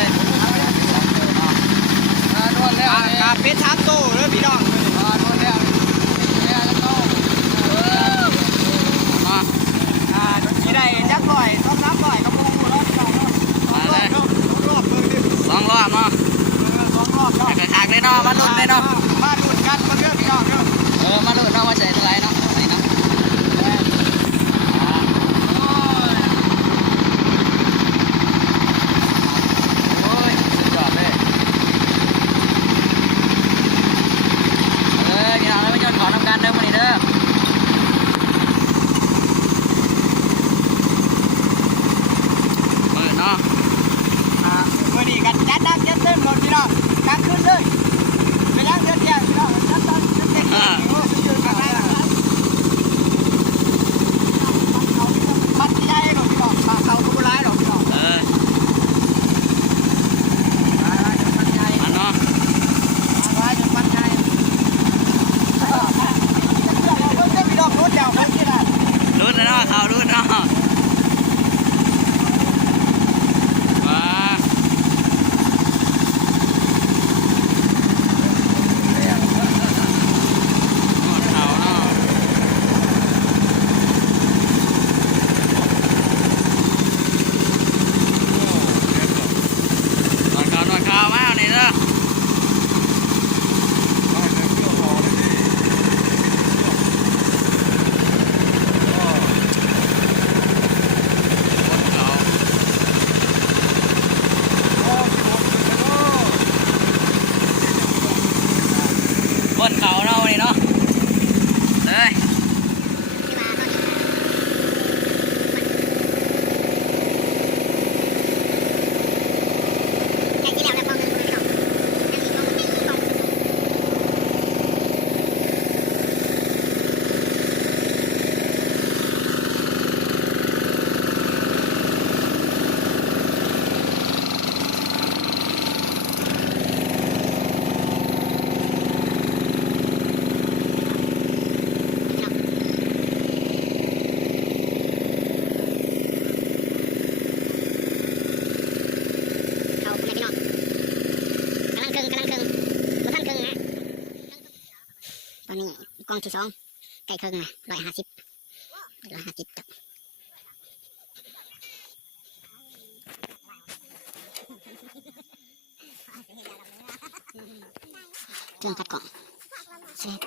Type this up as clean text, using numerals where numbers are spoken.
ยนวดแล้วกาเป็ดทับโต้เลยพี่น้องนวดแล้วแล้วโต้มาที่ได้จักร่อยต้องรับร่อยกระปุกรอบสองรอบเนาะกระชากเลยเนาะมาลุ้นเลยเนาะมาลุ้นกันมาเรื่องพี่น้องมาลุ้นเนาะว่าจะได้เท่าไรเนาะขอทำการเดิมวันนี้เด้อเปิดเนาะวันนี้กันจัดดังจัดเต็มหมดพี่น้องจัดขึ้นเลยไปล้างเดือดเดียวพี่น้องจัดเต็มเต็มปัดใหญ่หรอกพี่น้องปากเขาทุกร้ายหรอกพี่น้องเนาะร้ายจนปัดใหญ่รุดเนาะเขารุดเนาะมาเขาเนาะนวดเขามากนี่เด้อบนเขาเนาะนี่เนาะเลยตอนนี้กองที่สองไก่เครื่องนะ150จับเครื่องคัดกล่องเสร็จ